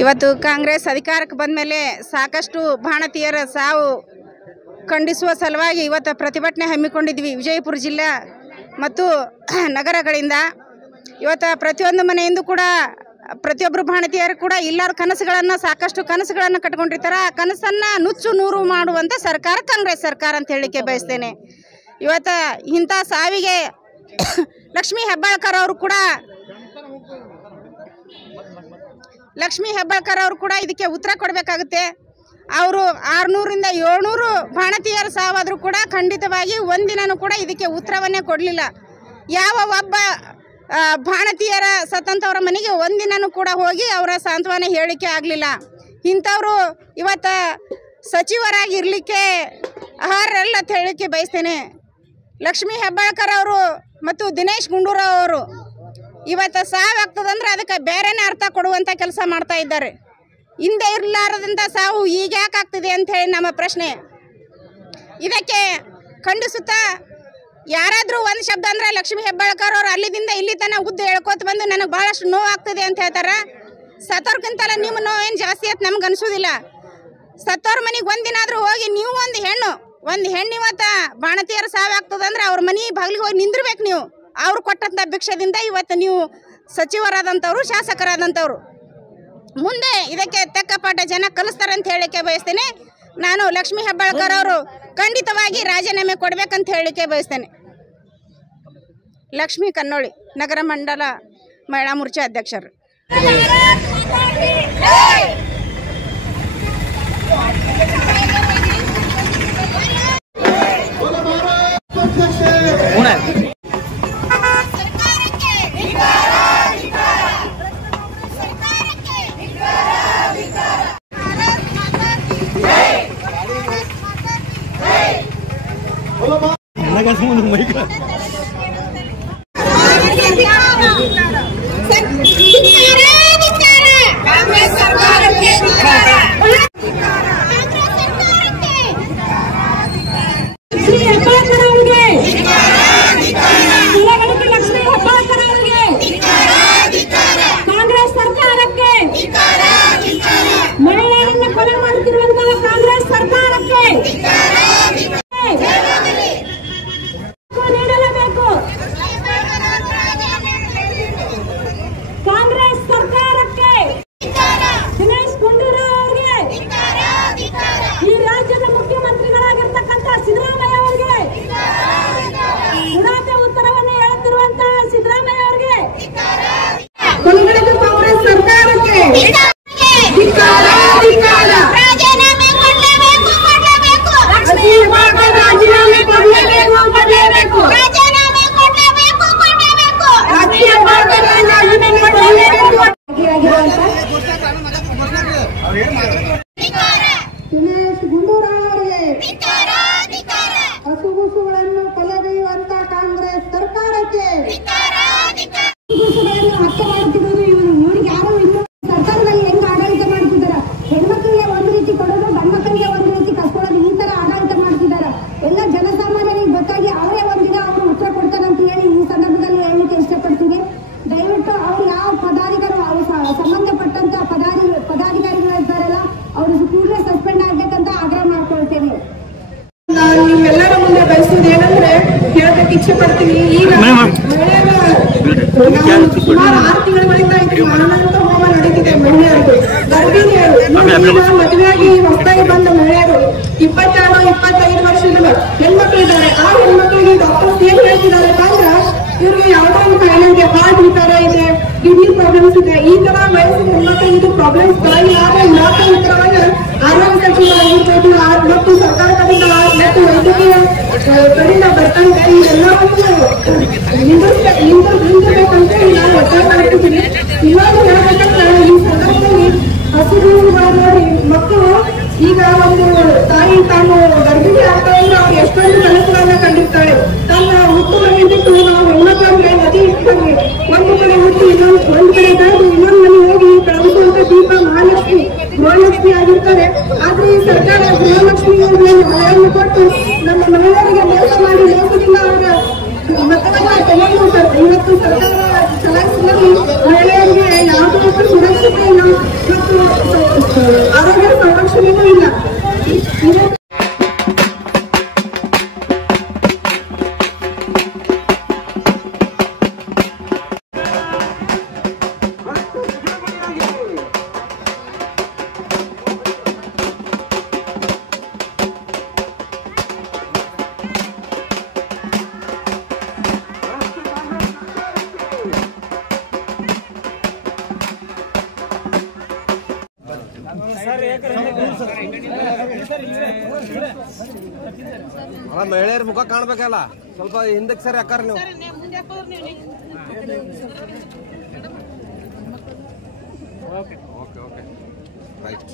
ಇವತ್ತು ಕಾಂಗ್ರೆಸ್ ಅಧಿಕಾರಕ್ಕೆ ಬಂದ ಮೇಲೆ ಸಾಕಷ್ಟು ಭಾರತೀಯರ ಸಾವು ಖಂಡಿಸುವ ಸಲುವಾಗಿ ಇವತ್ತು ಪ್ರತಿಭಟನೆ ಹಮ್ಮಿಕೊಂಡಿದ್ವಿ ವಿಜಯಪುರ ಜಿಲ್ಲೆ ಮತ್ತು ನಗರಗಳಿಂದ. ಇವತ್ತು ಪ್ರತಿಯೊಂದು ಮನೆಯಿಂದ ಕೂಡ ಪ್ರತಿಯೊಬ್ಬರು ಭಾರತೀಯರು ಕೂಡ ಇಲ್ಲದ ಕನಸುಗಳನ್ನು ಸಾಕಷ್ಟು ಕನಸುಗಳನ್ನು ಕಟ್ಕೊಂಡಿರ್ತಾರೆ. ಆ ಕನಸನ್ನು ನುಚ್ಚು ನೂರು ಮಾಡುವಂಥ ಸರ್ಕಾರ ಕಾಂಗ್ರೆಸ್ ಸರ್ಕಾರ ಅಂತ ಹೇಳಲಿಕ್ಕೆ ಬಯಸ್ತೇನೆ. ಇವತ್ತು ಇಂಥ ಸಾವಿಗೆ ಲಕ್ಷ್ಮೀ ಹೆಬ್ಬಾಳ್ಕರ್ ಅವರು ಕೂಡ ಇದಕ್ಕೆ ಉತ್ತರ ಕೊಡಬೇಕಾಗುತ್ತೆ. ಅವರು 600ರಿಂದ 700 ಭಾರತೀಯರ ಸಾವಾದರೂ ಕೂಡ ಖಂಡಿತವಾಗಿ ಒಂದಿನೂ ಕೂಡ ಇದಕ್ಕೆ ಉತ್ತರವನ್ನೇ ಕೊಡಲಿಲ್ಲ. ಯಾವ ಒಬ್ಬ ಭಾರತೀಯರ ಸತ್ತಂಥವ್ರ ಮನೆಗೆ ಒಂದಿನೂ ಕೂಡ ಹೋಗಿ ಅವರ ಸಾಂತ್ವನ ಹೇಳಲಿಕ್ಕೆ ಆಗಲಿಲ್ಲ. ಇಂಥವರು ಇವತ್ತು ಸಚಿವರಾಗಿರಲಿಕ್ಕೆ ಅರ್ಹರಲ್ಲ ಅಂತ ಹೇಳಲಿಕ್ಕೆ ಬಯಸ್ತೇನೆ. ಲಕ್ಷ್ಮೀ ಹೆಬ್ಬಾಳ್ಕರ್ ಅವರು ಮತ್ತು ದಿನೇಶ್ ಗುಂಡೂರಾವ್ ಅವರು ಇವತ್ತು ಸಾವಾಗ್ತದಂದ್ರೆ ಅದಕ್ಕೆ ಬೇರೆನೇ ಅರ್ಥ ಕೊಡುವಂಥ ಕೆಲಸ ಮಾಡ್ತಾ ಇದ್ದಾರೆ. ಹಿಂದೆ ಇರಲಾರದಂಥ ಸಾವು ಈಗ ಯಾಕೆ ಆಗ್ತಿದೆ ಅಂಥೇಳಿ ನಮ್ಮ ಪ್ರಶ್ನೆ. ಇದಕ್ಕೆ ಖಂಡಿಸುತ್ತಾ ಯಾರಾದರೂ ಒಂದು ಶಬ್ದ ಅಂದರೆ ಲಕ್ಷ್ಮೀ ಹೆಬ್ಬಾಳ್ಕರ್ ಅವರು ಅಲ್ಲಿಂದ ಇಲ್ಲಿ ತನಕ ಉದ್ದು ಹೇಳ್ಕೊತ ಬಂದು ನನಗೆ ಭಾಳಷ್ಟು ನೋವು ಆಗ್ತಿದೆ ಅಂತ ಹೇಳ್ತಾರೆ. ಸತ್ತವ್ರಿಗಿಂತಲ್ಲ ನಿಮ್ಮ ನೋವೇನು ಜಾಸ್ತಿ ಅಂತ ನಮ್ಗೆ ಅನಿಸೋದಿಲ್ಲ. ಸತ್ತವ್ರ ಮನೆಗೆ ಒಂದಿನಾದರೂ ಹೋಗಿ ನೀವು ಒಂದು ಹೆಣ್ಣು ಇವತ್ತು ಭಾರತೀಯರ ಸಾವಾಗ್ತದಂದ್ರೆ ಅವ್ರ ಮನೆ ಬಾಗಿಲಿಗೆ ಹೋಗಿ ನಿಂದಿರ್ಬೇಕು. ನೀವು ಅವ್ರು ಕೊಟ್ಟಂಥ ಭಿಕ್ಷದಿಂದ ಇವತ್ತು ನೀವು ಸಚಿವರಾದಂಥವ್ರು ಶಾಸಕರಾದಂಥವ್ರು ಮುಂದೆ ಇದಕ್ಕೆ ತಕ್ಕ ಪಾಠ ಜನ ಕಲಿಸ್ತಾರೆ ಅಂತ ಹೇಳಲಿಕ್ಕೆ ಬಯಸ್ತೇನೆ. ನಾನು ಲಕ್ಷ್ಮೀ ಹೆಬ್ಬಾಳ್ಕರ್ ಅವರು ಖಂಡಿತವಾಗಿ ರಾಜೀನಾಮೆ ಕೊಡಬೇಕಂತ ಹೇಳಲಿಕ್ಕೆ ಬಯಸ್ತೇನೆ. ಲಕ್ಷ್ಮೀ ಕನ್ನೋಳಿ ನಗರ ಮಂಡಲ ಮಹಿಳಾ ಮೋರ್ಚಾ ಅಧ್ಯಕ್ಷರು. ಕಾಂಗ್ರೆಸ್ ಸರ್ಕಾರಕ್ಕೆ ಮಹಿಳೆಯರನ್ನ ಕೊಲೆ ಮಾಡುತ್ತಿರುವಂತಹ ಕಾಂಗ್ರೆಸ್ ಸರ್ಕಾರಕ್ಕೆ ನೀಡಲೇಬೇಕು. ಕಾಂಗ್ರೆಸ್ ಸರ್ಕಾರಕ್ಕೆ ದಿನೇಶ್ ಗುಂಡೂರಾವ್ ಅವರಿಗೆ, ಈ ರಾಜ್ಯದ ಮುಖ್ಯಮಂತ್ರಿಗಳಾಗಿರ್ತಕ್ಕಂಥ ಸಿದ್ದರಾಮಯ್ಯ ಅವರಿಗೆ, ಉಡಾಫೆ ಉತ್ತರವನ್ನು ಹೇಳುತ್ತಿರುವಂತಹ ಸಿದ್ದರಾಮಯ್ಯ ಅವರಿಗೆ, ಕಾಂಗ್ರೆಸ್ ಸರ್ಕಾರಕ್ಕೆ ರಾಜೀನಾಮೆ ಕೊಡಲೇಬೇಕು. ದಿನೇಶ್ ಗುಂಡೂರಾವ್ ಅವರಿಗೆ, ಹಸುಗೂಸುಗಳನ್ನು ಕೊಲೆಗೈಯುವಂತ ಕಾಂಗ್ರೆಸ್ ಸರ್ಕಾರಕ್ಕೆ, ಹಸುಗೂಸುಗಳನ್ನು ಹತ್ಯೆ ಮಾಡುತ್ತಿರುವುದು ಇವರಿಗೆ ಯಾರು ಇನ್ನು ಸರ್ಕಾರದಲ್ಲಿ ಹೆಂಗ್ ಆಡಳಿತ ಮಾಡ್ತಿದ್ದಾರೆ. ಹೆಣ್ಮಕ್ಳಿಗೆ ಒಂದು ರೀತಿ ಕೊಡೋದು, ಗಂಡ್ಮಕ್ಳಿಗೆ ಒಂದು ರೀತಿ ಕಸ್ಕೊಳ್ಳೋದು, ಈ ತರ ಆಡಳಿತ ಮಾಡ್ತಿದ್ದಾರೆ. ಎಲ್ಲ ಜನಸಾಮಾನ್ಯರಿಗೆ ಗೊತ್ತಾಗಿ ಅವರೇ ಒಂದಿನ ಅವರು ಉತ್ತರ ಕೊಡ್ತಾರೆ ಅಂತ ಹೇಳಿ ಈ ಸಂದರ್ಭದಲ್ಲಿ ಹೇಳಲಿಕ್ಕೆ ಇಷ್ಟಪಡ್ತೀನಿ. ದಯವಿಟ್ಟು ಅವ್ರು ಯಾವ ಪದಾಧಿಕಾರಿಗಳು ಅವ್ರು ಸಂಬಂಧಪಟ್ಟಂತ ಪದಾಧಿಕಾರಿಗಳಿದ್ದಾರಲ್ಲ ಅವರು ಕೂಡಲೇ ಸಸ್ಪೆಂಡ್ ಆಗ್ಬೇಕಂತ ಆಗ್ರಹ ಮಾಡ್ಕೊಳ್ತೇನೆ. ನಾನು ನಿಮ್ಮೆಲ್ಲರ ಮುಂದೆ ಬಯಸುವುದು ಏನಂದ್ರೆ ಹೇಳೋದಕ್ಕೆ ಇಚ್ಛೆ ಪಡ್ತೀನಿ. ಈಗ ಸುಮಾರು 6 ತಿಂಗಳಿಂದ ಇದು ಮಾನವಂತ ಹೋಮ ನಡೀತಿದೆ. ಮಹಿಳೆಯರು, ಗರ್ಭಿಣಿಯರು, ಮದುವೆಯಾಗಿ ಹೊಸದಾಗಿ ಬಂದ ಮಹಿಳೆಯರು, 22, 25 ವರ್ಷದ ಹೆಣ್ಮಕ್ಳಿದ್ದಾರೆ. ಆ ಹೆಣ್ಮಕ್ಳಿಗೆ ಡಾಕ್ಟರ್ಸ್ ಏನ್ ಹೇಳ್ತಿದ್ದಾರೆ ಅಂದ್ರೆ ಇವ್ರಿಗೆ ಯಾವುದೋ ಒಂದು ಕಾಯಿಲೆಗೆ ಹಾರ್ಟ್ ವಿಕಾರ ಇದೆ, ಕಿಡ್ನಿ ಪ್ರಾಬ್ಲಮ್ಸ್ ಇದೆ. ಈ ತರ ವಯಸ್ಸಿನ ಹೆಣ್ಮಕ್ಳಿಗೆ ಇದು ಪ್ರಾಬ್ಲಮ್ಸ್ ಉತ್ತರವಾಗಿ ಆರೋಗ್ಯ ಸಚಿವರಾಗಿರ್ಬೋದು ಮತ್ತು ಸರ್ಕಾರ ಕಡೆಯಿಂದ ಮತ್ತು ವೈದ್ಯಕೀಯ ಕಡೆಯಿಂದ ಬರ್ತಾ ಇದೆ. ಇದೆಲ್ಲವನ್ನು ನಿಂದಿರ್ಬೇಕಂತ ನಾನು ಒತ್ತಾಯ ಮಾಡ್ತಿದ್ದೀನಿ. ಇನ್ನೊಂದು ಹೇಳ್ಬೇಕಂದ್ರೆ ಈ ಸಂದರ್ಭದಲ್ಲಿ ಹಸುಗೂಸುಗಳು ನೋಡಿ ಮಕ್ಕಳು ಈಗ ಒಂದು ತಾಯಿ ತಾನು ಗರ್ಭಿಣಿ ಆಗ್ತಾ ಇದ್ರೆ ಅವ್ರು ಎಷ್ಟೊಂದು ಕನಸುಗಳನ್ನ ಕಂಡಿರ್ತಾಳೆ. ತನ್ನ ಹುಟ್ಟು ಮನೆ ಬಿಟ್ಟು ನಾವು ಹೆಣ್ಮಕ್ಳಿಗೆ ನದಿ ಇಟ್ಟಾಗಿ ಒಂದು ಕಡೆ ಹುಟ್ಟಿ ಒಂದ್ ಕಡೆ ಬೆಳೆದು ಇನ್ನೊಂದು ಮನೆ ಹೋಗಿ ಕಳಿಸುವಂತ ದೀಪ ಗೃಹಲಕ್ಷ್ಮಿ ಆಗಿರ್ತಾರೆ. ಆದ್ರೆ ಈ ಸರ್ಕಾರ ಗೃಹಲಕ್ಷ್ಮಿ ಮನೆಯನ್ನು ಕೊಟ್ಟು ನಮ್ಮ ಮಹಿಳೆಯರಿಗೆ ಮೋಸ ಮಾಡಿ ಮೋಸದಿಂದ ಅವರ ಮತವನ್ನ ತಗೊಂಡು ಇವತ್ತು ಸರ್ಕಾರ ಚಲಾಯಿಸಿದಲ್ಲಿ ಮಹಿಳೆಯರಿಗೆ ಯಾವುದೇ ಸುರಕ್ಷತೆ ಇಲ್ಲ ಮತ್ತು ಏನೂ ಇಲ್ಲ. ಮಹಿಳೆಯರ ಮುಖ ಕಾಣ್ಬೇಕಲ್ಲ, ಸ್ವಲ್ಪ ಹಿಂದಕ್ಕೆ ಸರಿ ಅಕ್ಕಾರ ನೀವು. Okay okay right.